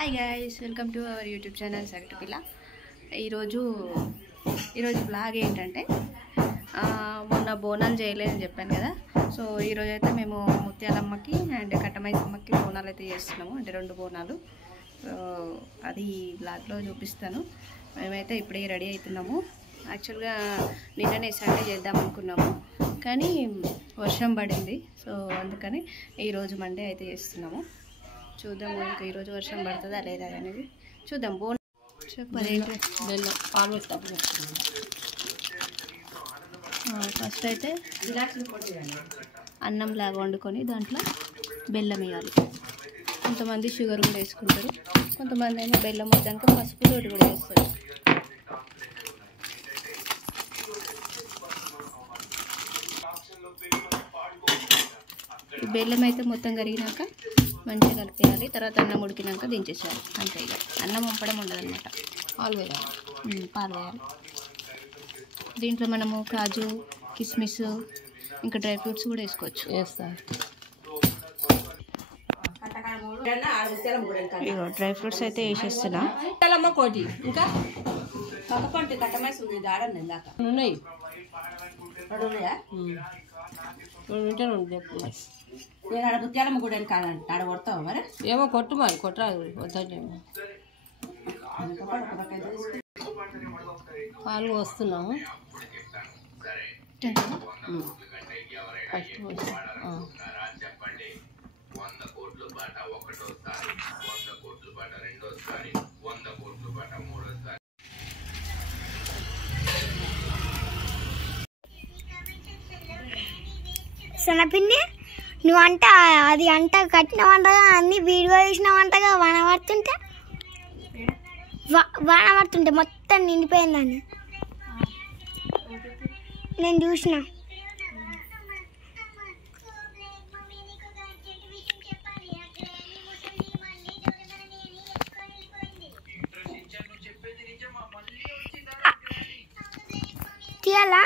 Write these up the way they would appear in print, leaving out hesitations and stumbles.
Hi guys, welcome to our YouTube channel సగటు పిల్ల. ఈరోజు బ్లాగ్ ఏంటంటే మొన్న బోనాలు చేయలేదని చెప్పాను కదా. సో ఈరోజు అయితే మేము ముత్యాలమ్మకి అండ్ కట్టమైసమ్మకి బోనాలు అయితే చేస్తున్నాము, అంటే 2 బోనాలు. అది బ్లాగ్లో చూపిస్తాను. మేమైతే ఇప్పుడే రెడీ అవుతున్నాము. యాక్చువల్గా నిన్ననే సండే చేద్దాం అనుకున్నాము, కానీ వర్షం పడింది. సో అందుకని ఈరోజు మండే అయితే చేస్తున్నాము. చూద్దాం ఇంకా ఈరోజు వర్షం పడుతుందా లేదా అనేది చూద్దాం. ఫస్ట్ అయితే అన్నం లాగా వండుకొని దాంట్లో బెల్లం వేయాలి. కొంతమంది షుగర్ కూడా వేసుకుంటారు, కొంతమంది అయినా బెల్లం వద్దాక పసుపు తోటి కూడా వేస్తారు. బెల్లం అయితే మొత్తం కరిగినాక మంచిగా కలిపేయాలి. తర్వాత అన్నం ఉడికినాక దించేసేయాలి. అంతే, ఇక అన్నం వంపడం ఉండదు అనమాట. పాలు వేయాలి. దీంట్లో మనము కాజు, కిస్మిస్, ఇంకా డ్రై ఫ్రూట్స్ కూడా వేసుకోవచ్చు. ఇగో డ్రై ఫ్రూట్స్ అయితే వేసేస్తున్నా. ఇంకా ఉన్నాయి. నేను ఆడ ముత్యాలమ్మ కూడా కాదండి, ఆడ కొడతావు మరి. ఏమో కొట్టు మరి, కొట్టరాదు, వద్దేమో. పాలు వస్తున్నాము. సనపిండి నువ్వంట అది అంట కట్టినవంటగా, అన్ని వీడియో వేసినవంటగా. వాన పడుతుంటే మొత్తం నిండిపోయిందని నేను చూసిన. తీయాలా?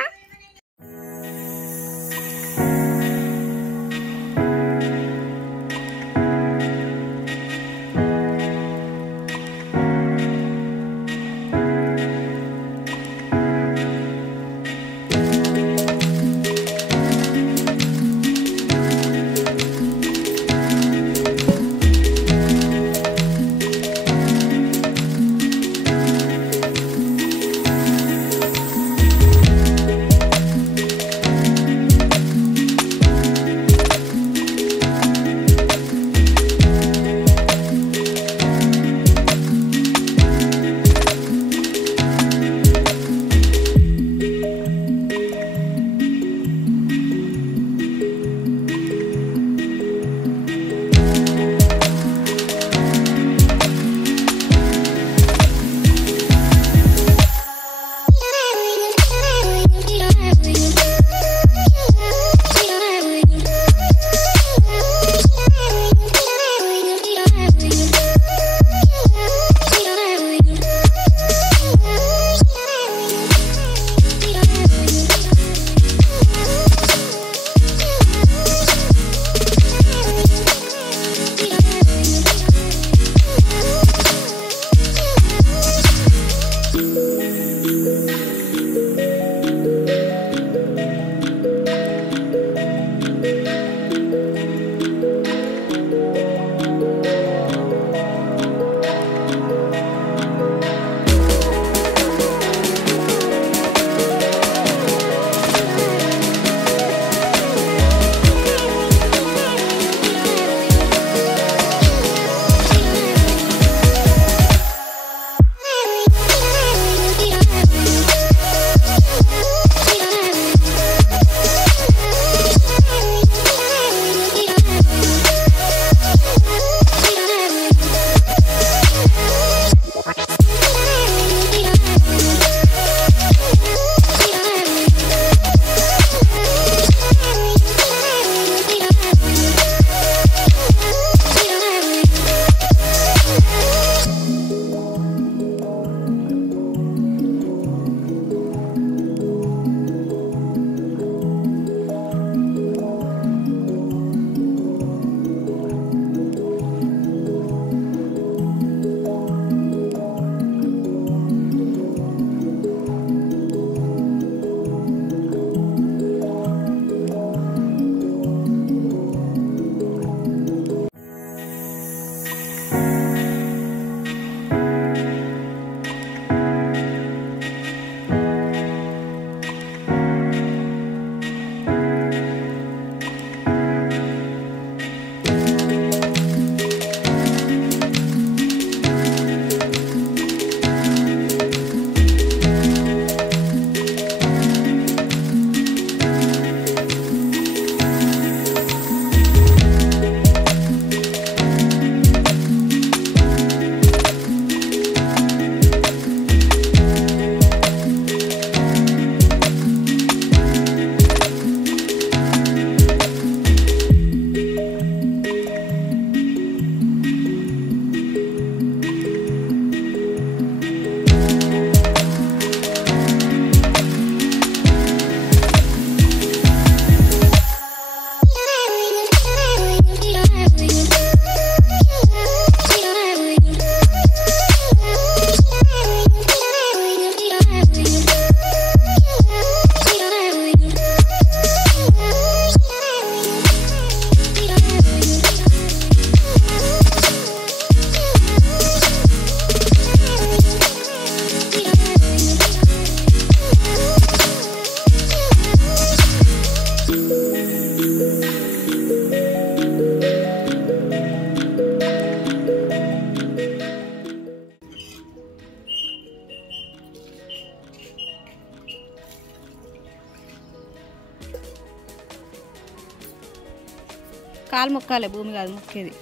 కాలు మొక్కాలి, భూమి కాదు మొక్కేది.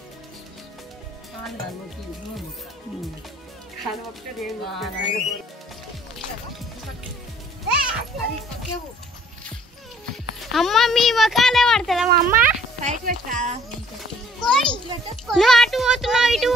అమ్మ మీ మొక్కలే పడతారా అమ్మ? నువ్వు అటు పోతున్నావు ఇటు.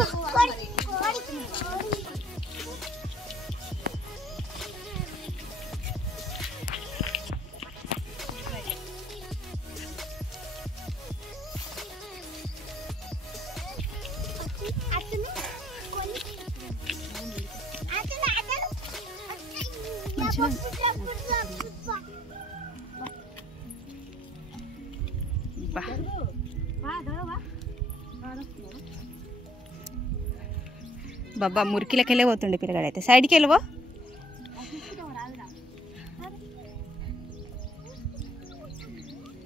బాబా మురికిలోకి వెళ్ళే పోతుండే పిల్లగాడైతే. సైడ్కి వెళ్ళవో,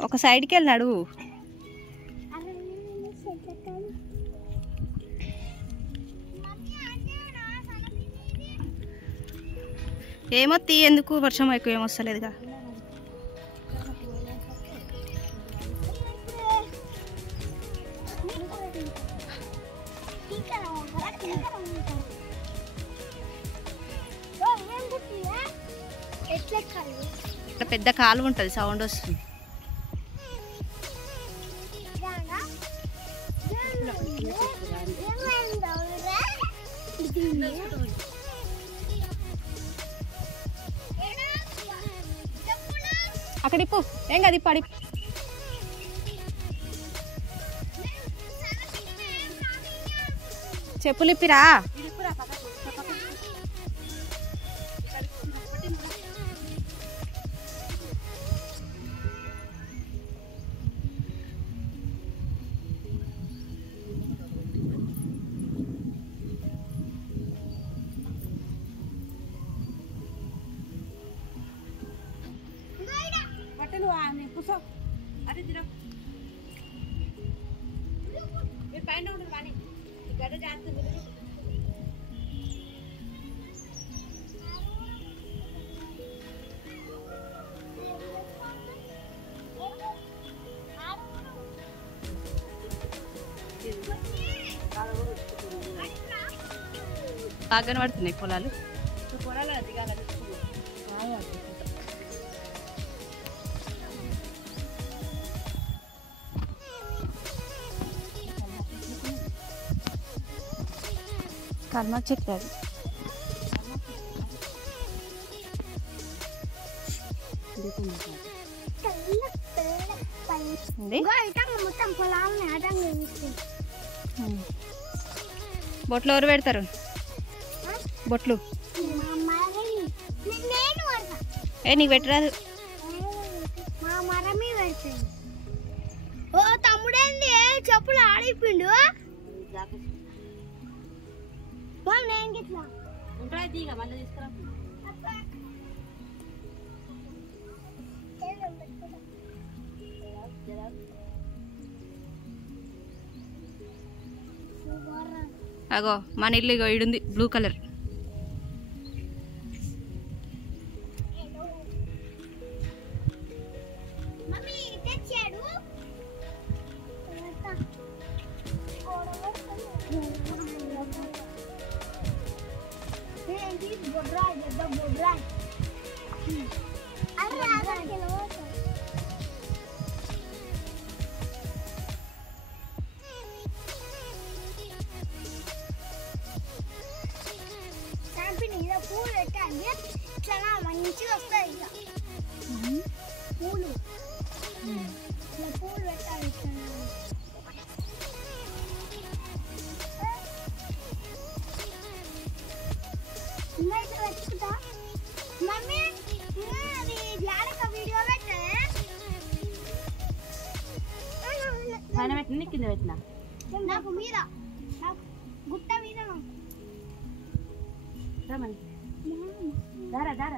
ఒక సైడ్కి వెళ్ళినాడు. ఏమో తీ, ఎందుకు వర్షం ఎక్కువ ఏమొస్తలేదుగా. ఇక్కడ పెద్ద కాలువ ఉంటుంది, సౌండ్ వస్తుంది. అక్కడ ఇప్పు, ఏం కాదు ఇప్పు, అడి చెప్పులు ఇప్పిరా. బాగా కనబడుతున్నాయి పొలాలు. కల్మా చెట్లు అది. బొట్లు ఎవరు పెడతారు? బొట్లు ఏ నీకు పెట్టరాదు. ఓ తమ్ముడేంది చెప్పులు ఆడిపోయిండు. అగో మన ఇల్లు ఇగో ఈడుంది, బ్లూ కలర్. పూలు పెట్టండి, ఇట్లా మంచిగా వస్తాయి. ఇక పూలు ఇట్లా పూలు పెట్టాలి. ఇట్లా పెట్టుకుంటా మమ్మీ. అది గ్లాడక వీడియో పెట్టే పైన పెట్టిన కింద పెట్టినా నాకు మీద, నాకు గుట్ట మీద. దారా దారా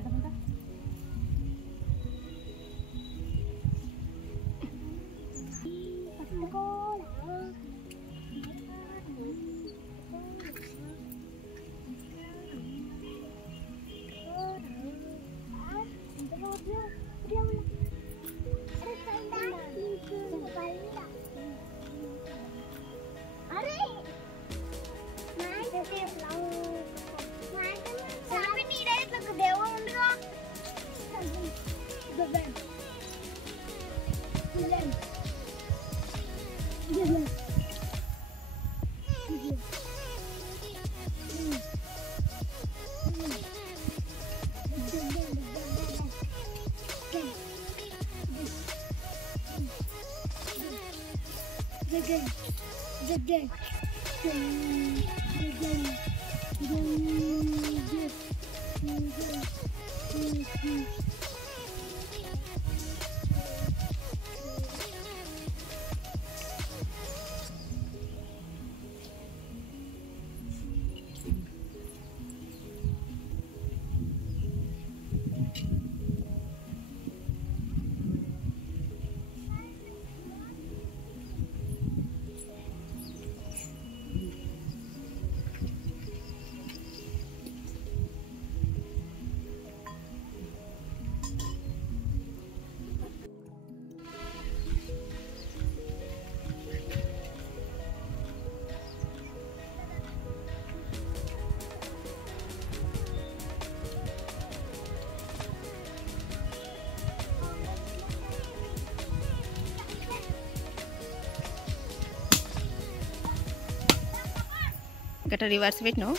గట్ట రివర్స్ పెట్టినావు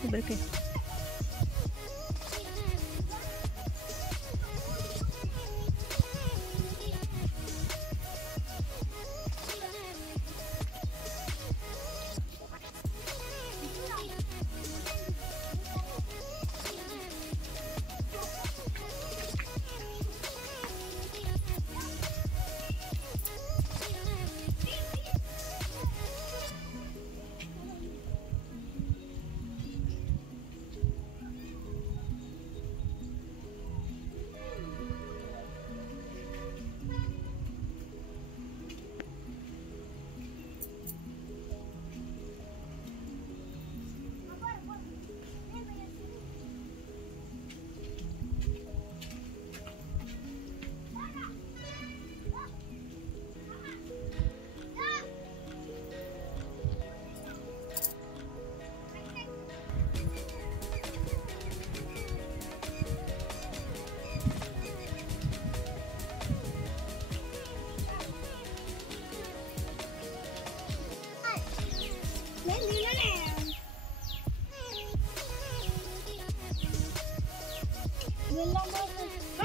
కొబ్బరికాయ.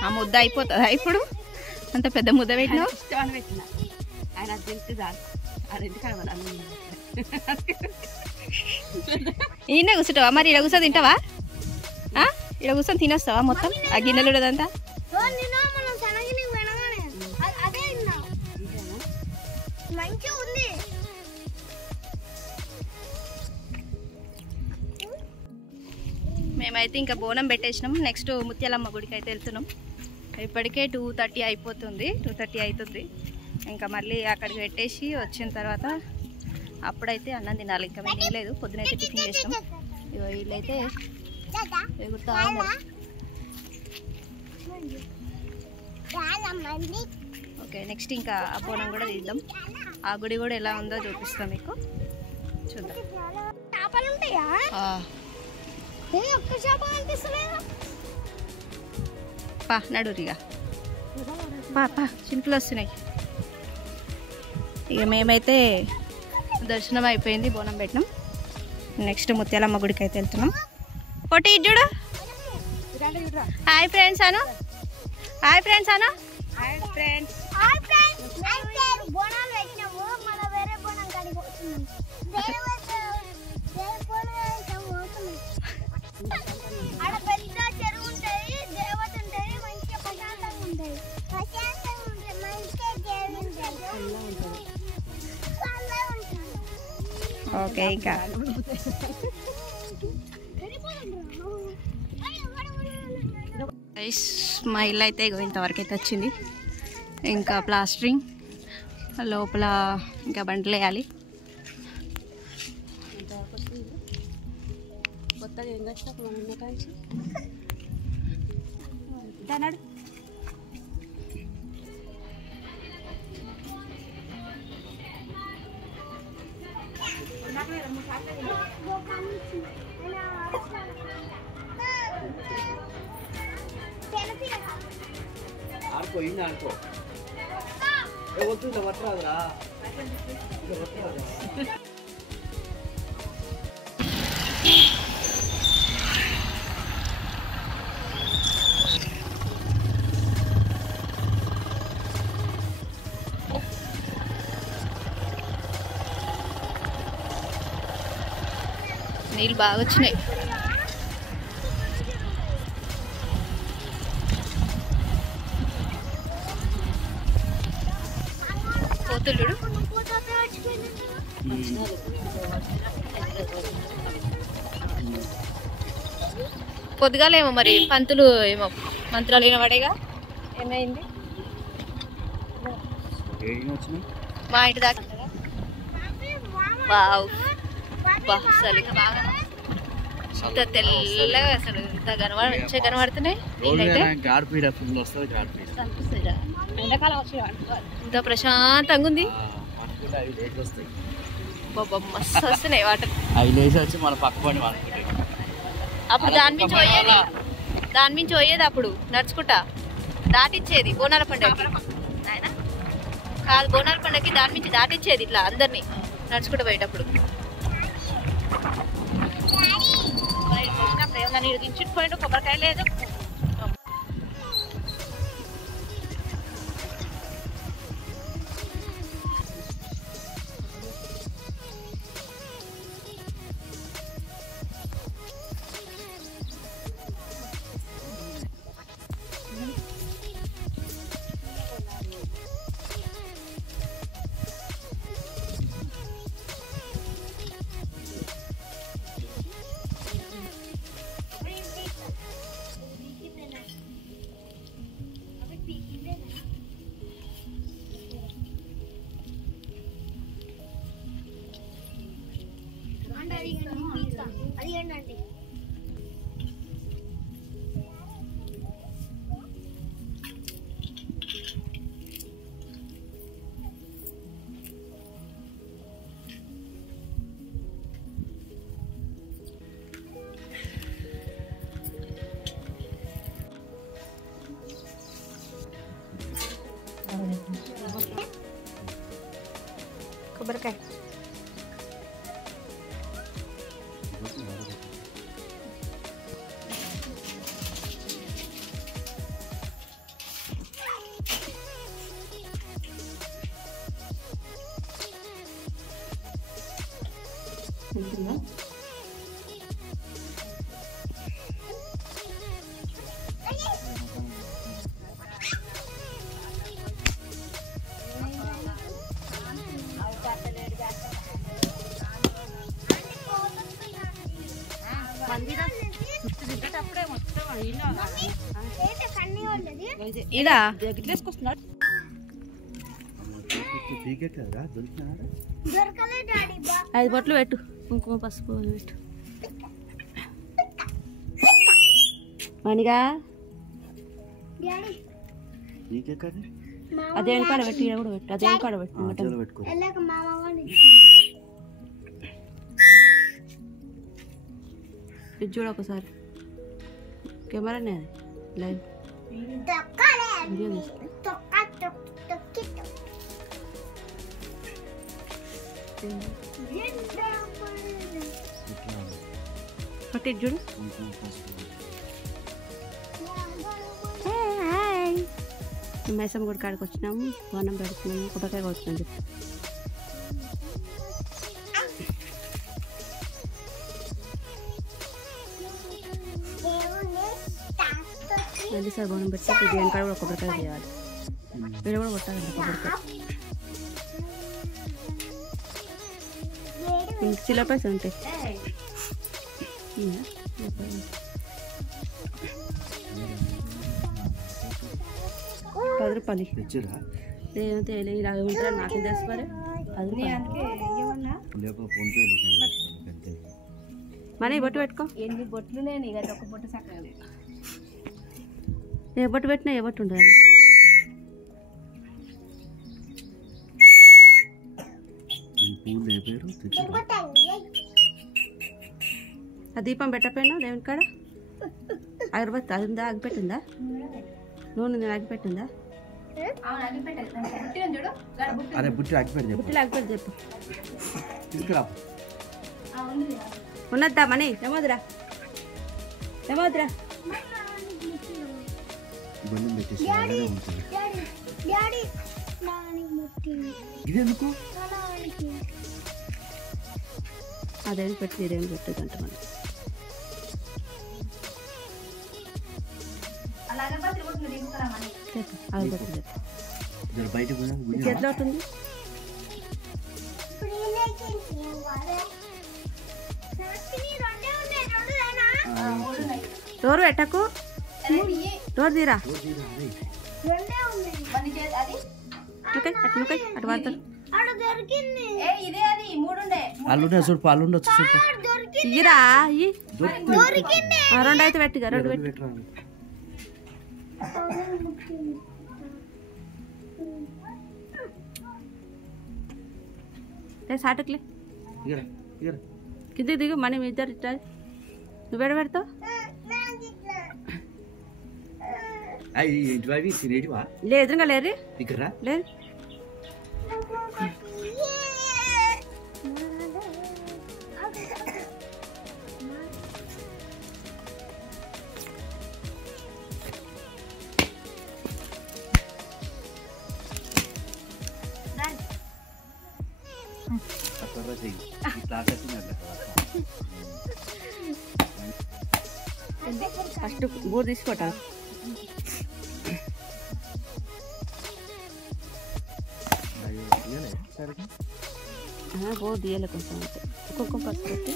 ఆ ముద్ద అయిపోతుందా ఇప్పుడు? అంత పెద్ద ముద్ద పెట్టినావు? పెట్టిన ఆయన తింటే చాలు. అది ఎందుకు ఈయన కూర్చుంటావా? మరి ఇలా కూర్చొని తింటావా? ఇలా కూర్చొని తినొస్తావా మొత్తం ఆ గిన్నెలు ఉండదంతా? మేమైతే ఇంకా బోనం పెట్టేసినాం. నెక్స్ట్ ముత్యాలమ్మ గుడికి అయితే వెళ్తున్నాం. ఇప్పటికే 2:30 అయిపోతుంది, 2:30 అవుతుంది. ఇంకా మళ్ళీ అక్కడికి పెట్టేసి వచ్చిన తర్వాత అప్పుడైతే అన్నం తినాలి. ఇంకా మేము తినలేదు, పొద్దునైతే టిఫిన్ చేసినాం. ఇగో వీళ్ళైతే ఎగురుతా ఉన్నారు. ఓకే, నెక్స్ట్ ఇంకా ఆ బోనం కూడా తీద్దాం. ఆ గుడి కూడా ఎలా ఉందో చూపిస్తాం మీకు, చూద్దాం. పా నడురిగా పా చినుకులు వస్తున్నాయి. ఇక మేమైతే దర్శనం అయిపోయింది, బోనం పెట్టినాం. నెక్స్ట్ ముత్యాలమ్మ గుడికి అయితే వెళ్తున్నాం. పొట్టి చూడు. హాయ్ ఫ్రెండ్స్ అను, హాయ్ ఫ్రెండ్స్ అను. Hi friends. ఓకే, ఇంకా మా ఇల్లు అయితే ఇంతవరకు అయితే వచ్చింది. ఇంకా ప్లాస్టరింగ్ లోపల ఇంకా బండ్లు వేయాలి. కొత్తగా ఏం కట్టినాక మనం ఉన్న కాంచి దానాడు. ఆడుకో ఇన్ని ఆడుకో. నీళ్ళు బాగా వచ్చినాయి. కోతులు పొద్దుగాలేమో మరి పంతులు ఏమో మంత్రాలు వినబడేగా. ఏమైంది మా ఇంటి దాకా? వావ్, అసలు బాగా ఇంత తెల్లగా అసలు ఇంత మంచిగా కనబడుతున్నాయి. ఎండాకాలం ఇంత ప్రశాంతంగా ఉంది. మస్తు వస్తున్నాయి వాటర్. అప్పుడు దాని మించి పోయేది అప్పుడు నడుచుకుంటా దాటిచ్చేది బోనాల పండుగకి. కాదు, బోనాల పండుగకి దాని మించి దాటిచ్చేది ఇట్లా అందరినీ నడుచుకుంటూ పోయేటప్పుడు. వచ్చినప్పుడు ఏమన్నా నీరు దించుకుపోయిండు, కొబ్బరికాయ లేదు. అది ఏంటండి కొబ్బరికాయ ఇదా వేసుకొస్తున్నాడు. ఐదు బొట్లు పెట్టు, కుంకుమ పసుపు పెట్టు. మనిగా అదేం కాడ పెట్టి కూడా పెట్టు, అదేం కాడ పెట్టు. ఇది చూడ ఒకసారి కెమెరానే, అది లైవ్ వీడియో తీస్తే పట్టి చూడు. మైసమ్మ గుడి కాడికి వచ్చినాము, వనం పెడుతున్నాము, కొబ్బరికాయ కొడుతున్నాం చెప్పి. సార్ బోనం పెట్టి దేని కాడ కూడా కొబ్బరికాయ చేయాలి, వీడ కూడా కొట్టాలి కొబ్బరికాయ. చిల్లర పైసలు ఉంటాయి. ₹10 ఇలా ఉంటారా నాకేం తెలుసు మరి. మన ఈ బొట్టు పెట్టుకో. ఎన్ని బొట్లు నేను ఇక ఒక బొట్టు చక్కగా లేదు. ఏ బొట్టు పెట్టినా ఏ బొట్టు ఉంటుంది. ఆ దీపం పెట్టకపోయినా దేవుని కాడ అగరబత్తి అది ఉందా, ఆగిపెట్టిందా, నూనె ఆగిపెట్టిందా? అరే బుట్టి అగ్గిపెట్టి చెప్పు. బుట్టిలో అగ్గిపెట్టి చెప్పు. తీసుకురా. ఉన్నద్దా మనీ ఏమోదిరా ఏమోదిరా. బొల్లం పెట్టేసి అలాగే ఉంటుంది. డాడీ నానికి ముట్టింది ఇది ఎందుకు? నానికి అదేం పెట్టి ఇదేం పెట్టదంట మనం. అగరబత్తి చెప్పు. జర బయటకు పోయినా గుడి చేతిలో ఉంటుంది. ఇప్పుడు నేనేకి వాడే నాకి రెండే ఉన్నాయి డోర్ పెట్టకు. డోర్ తీరా. రెండే ఉన్నాయి ఓకే అటు నుకై అటు వాడతారు. ఆడ దొరికింది అల్లుండే చూడు పాలు ఉండొచ్చు చూడు. దొరికింది తీరా ఇయ్యి. దొరికింది రెండు అయితే పెట్టిగా రెండు పెట్టి. పెట్టరా. సాటుకులే ఇగరా ఇగరా. కింద దిగు మనీ మీ ఇద్దరు ఇట్లా. నువ్వు ఎడ పెడతావు? ఏంటి అవి తినేటివా? లే ఎదురుగా లేరు ఇక్కడ లేదు. ఫస్ట్ బూర తీసుకోవటం. బోర్ తీయాలి కొంచెం. ఒక్కొక్క పసుపు పెట్టి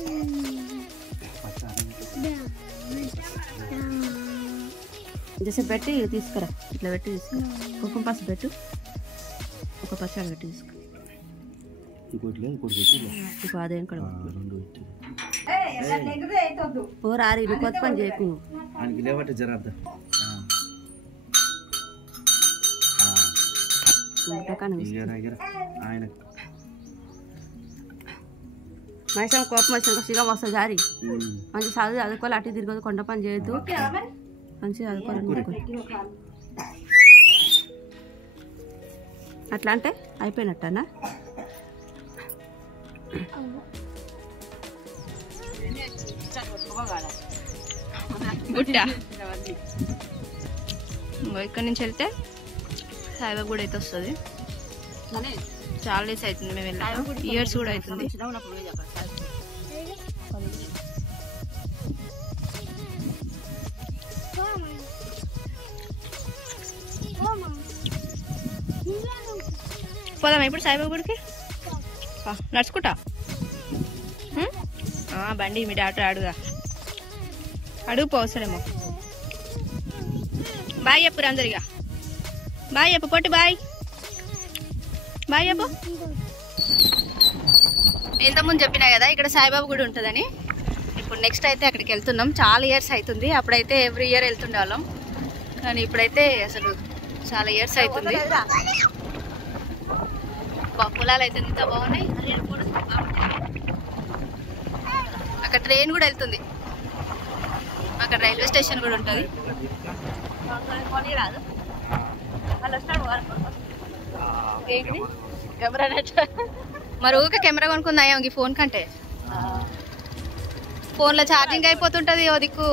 జస్ట్ పెట్టి తీసుకురా. ఇట్లా పెట్టి తీసుకురా. కుంకుమ పసుపు పెట్టు. ఒక పచ్చడి పెట్టి తీసుకురా. ఇప్పుడు అదేం కూడా ఓ రారి నువ్వు కొత్త పని చేయకు. లేవట్టే జరాద్ద ఆయన మనిషి కోపం వచ్చిన సిగం వస్తుంది జారి. మంచి చదువు చదువుకోవాలి. అటు తిరగదు. కొండ పని చేయొద్దు. మంచిగా చదువుకోవాలి. అట్లా అంటే అయిపోయినట్టనా? గుట్ట ఇక్కడ నుంచి వెళ్తే సాయిబాబా కూడా అయితే వస్తుంది. చాలా డేస్ అవుతుంది మేము వెళ్ళాము. ఇయర్స్ కూడా అవుతుంది. పోదామా ఇప్పుడు సాయిబాబా గుడికి? నడుచుకుంటా బండి మీ డాక్టర్ అడుగా అడుగు పోవసరేమో. బాయ్ చెప్పు అందరిగా. బాయ్ చెప్పు పొట్టి. బాయ్ బాయ్ చెప్పు. ఇంతకుముందు చెప్పినా కదా ఇక్కడ సాయిబాబా గుడి ఉంటుందని. ఇప్పుడు నెక్స్ట్ అయితే అక్కడికి వెళ్తున్నాం. చాలా ఇయర్స్ అవుతుంది. అప్పుడైతే ఎవ్రీ ఇయర్ వెళ్తుండే వాళ్ళం. కానీ ఇప్పుడైతే అసలు చాలా ఇయర్స్ అవుతుంది. పొలాలు అయితే ఇంత బాగున్నాయి. అక్కడ ట్రైన్ కూడా వెళ్తుంది. అక్కడ రైల్వే స్టేషన్ కూడా ఉంటుంది. మరి ఊరికే కెమెరా కొనుక్కుందా ఈ ఫోన్ కంటే? ఫోన్లో ఛార్జింగ్ అయిపోతుంటుంది ఓ దిక్కు.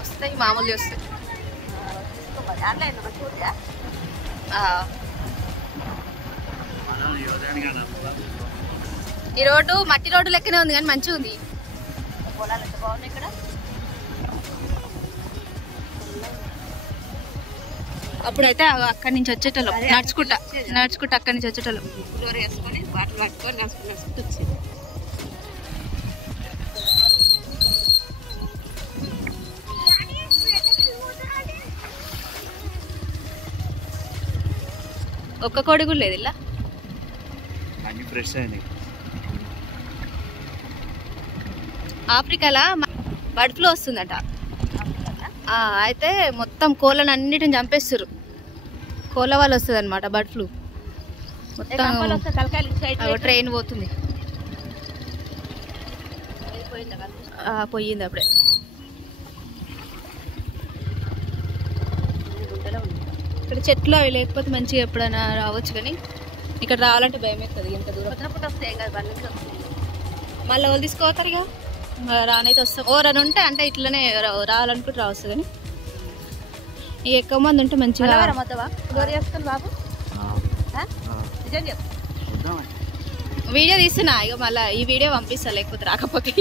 వస్తాయి మామూలు వస్తాయి. ఈ రోడ్డు మట్టి రోడ్డు లెక్కనే ఉంది కానీ మంచిగా ఉంది. పొలాలు ఎంత బాగున్నాయి ఇక్కడ. అప్పుడైతే అక్కడి నుంచి వచ్చేటోళ్ళం నడుచుకుంటా అక్కడి నుంచి వచ్చేటోళ్ళం. ఫ్లోర్ వేసుకొని బాటిల్ పట్టుకొని నడుచుకుంటూ వచ్చేది. ఒక్క కోడి కూడా లేదు ఇలా. ఆఫ్రికాలో బర్డ్ ఫ్లూ వస్తుందట. అయితే మొత్తం కోళ్ళని అన్నిటిని చంపేస్తారు. కోళ్ళ వాళ్ళు వస్తుంది అనమాట బర్డ్ ఫ్లూ. మొత్తం ట్రైన్ పోతుంది. పోయింది అప్పుడే. ఇక్కడ చెట్లు అవి లేకపోతే మంచిగా ఎప్పుడైనా రావచ్చు, కానీ ఇక్కడ రావాలంటే భయం అవుతుంది. ఎంత దూరం వచ్చినప్పుడు వస్తే ఏం కాదు, బండి మీద వస్తాయి. మళ్ళీ వాళ్ళు తీసుకోతారు ఇక, రానైతే వస్తాం. ఓ రన్ ఉంటే అంటే ఇట్లనే రావాలనుకుంటే రావచ్చు, కానీ ఇక ఎక్కువ మంది ఉంటే మంచిగా. మొత్తవా డోర్ చేసుకుని బాబు నిజం చెప్పు. వీడియో తీస్తున్నా ఇక, మళ్ళీ ఈ వీడియో పంపిస్తా లేకపోతే రాకపోతే.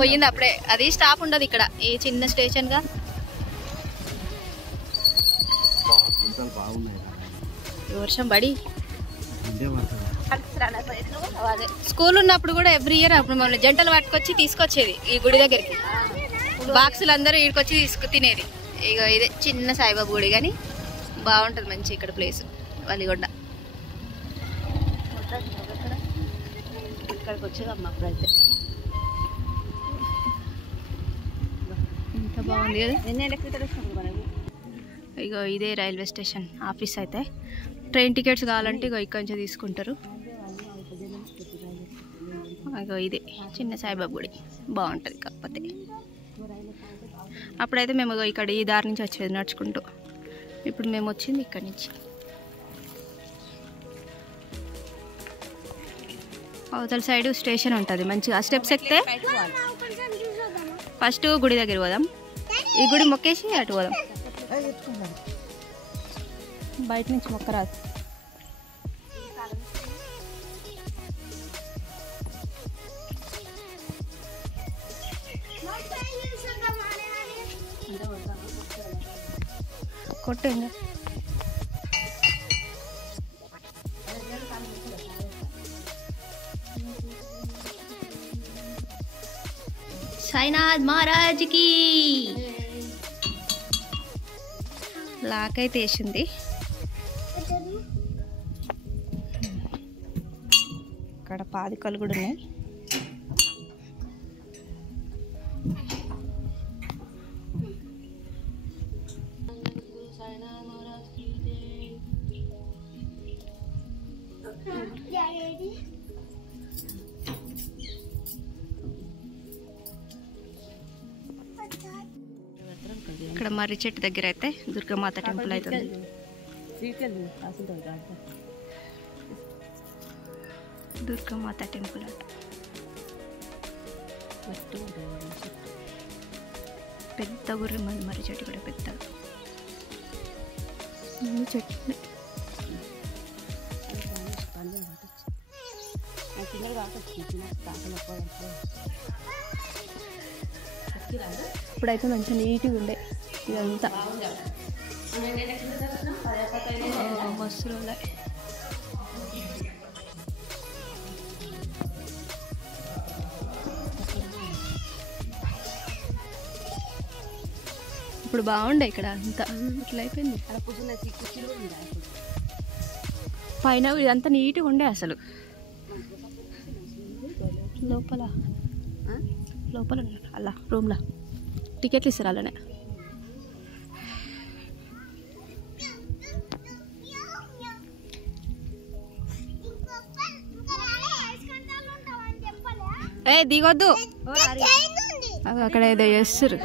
పోయింది అప్పుడే, అది స్టాప్ ఉండదు ఇక్కడ, ఈ చిన్న స్టేషన్ గా. వర్షం పడి అదే స్కూల్ ఉన్నప్పుడు కూడా ఎవ్రీ ఇయర్ అప్పుడు మమ్మల్ని జంటలు పట్టుకొచ్చి తీసుకొచ్చేది ఈ గుడి దగ్గరికి. బాక్సులు అందరూ ఈడికొచ్చి తినేది. ఇక ఇదే చిన్న సాయిబాబా గుడి, కానీ బాగుంటుంది మంచి ఇక్కడ ప్లేస్ వలిగొండ. ఇక్కడికి వచ్చేదమ్మా అప్పుడైతే. ఎంత బాగుంది కదా. ఎన్ని ఎలక్ట్రికల్ వచ్చినప్పుడు మనకి. ఇగో ఇదే రైల్వే స్టేషన్ ఆఫీస్ అయితే. ట్రైన్ టికెట్స్ కావాలంటే ఇగో ఇక్కడ నుంచి తీసుకుంటారు. ఇగో ఇదే చిన్న సాయిబాబా గుడి బాగుంటుంది. కాకపోతే అప్పుడైతే మేము ఇక్కడ ఈ దారి నుంచి వచ్చేది నడుచుకుంటూ, ఇప్పుడు మేము వచ్చింది ఇక్కడి నుంచి. అవతల సైడ్ స్టేషన్ ఉంటుంది మంచిగా. స్టెప్స్ ఎక్కితే ఫస్ట్ గుడి దగ్గర పోదాం, ఈ గుడి మొక్కేసి అటు పోదాం. బయట నుంచి మొక్కరాదు. కొట్టండి. సాయినాథ్ మహారాజ్ కి లాక్ అయితే వేసింది. ఇక్కడ పాదికలు కూడా ఉన్నాయి. ఇక్కడ మర్రి చెట్టు దగ్గర అయితే దుర్గామాత టెంపుల్ అవుతుంది. దుర్గామాత టెంపుల్ అంట. పెద్ద గుర్రి మర్రి చెట్టు కూడా పెద్ద చెట్టు. ఇప్పుడైతే మంచిగా నీట్గా ఉండే ఇదంతా. బస్సులు ఇప్పుడు బాగుండే ఇక్కడ అంతా. ఇట్లా అయిపోయింది. పైన ఇదంతా నీట్గా ఉండే అసలు. లోపల లోపల అలా రూమ్లో టికెట్లు ఇస్తారు అలానే. ఏ దిగొద్దు, అక్కడ ఏదో చేస్తారు.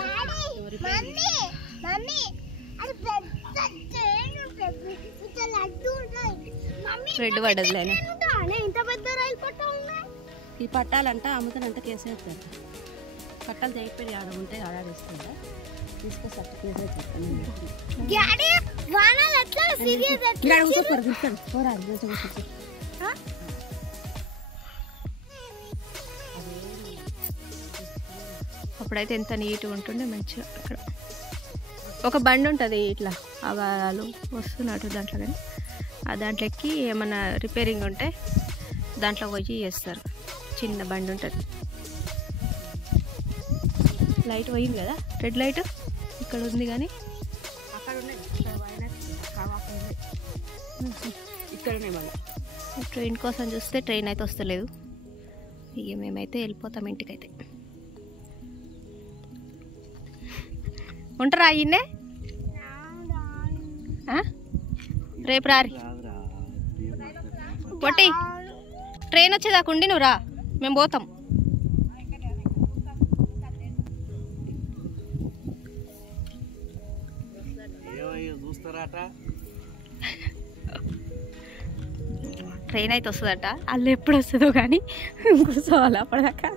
రెడ్ పడ్డదిలే. ఈ పట్టాలంట అమ్ముతానంటే కేసు వేస్తారు. పట్టాలు తెగిపోయి ఆడ ఉంటే ఆడాడిస్తుందా తీసుకొస్తారు. కేసు వేస్తాను. అప్పుడైతే ఎంత నీట్గా ఉంటుండే మంచిగా. అక్కడ ఒక బండి ఉంటుంది ఇట్లా వాళ్ళు వస్తున్నట్టు దాంట్లో, కానీ ఆ దాంట్లో ఎక్కి ఏమన్నా రిపేరింగ్ ఉంటే దాంట్లో పోయి చేస్తారు. చిన్న బండి ఉంటుంది. లైట్ పోయింది కదా, రెడ్ లైట్ ఇక్కడ ఉంది, కానీ ఇక్కడనే మళ్ళీ ట్రైన్ కోసం చూస్తే ట్రైన్ అయితే వస్తలేదు. ఇక మేమైతే వెళ్ళిపోతాం ఇంటికైతే. ఉంటారా అయ్యిందే? రేపు రారి పొట్టి. ట్రైన్ వచ్చేదాకా ఉండి నువ్వు రా, మేము పోతాం. ట్రైన్ అయితే వస్తుందట, వాళ్ళు ఎప్పుడు వస్తుందో కానీ కూర్చోవాలి అప్పటిదాకా.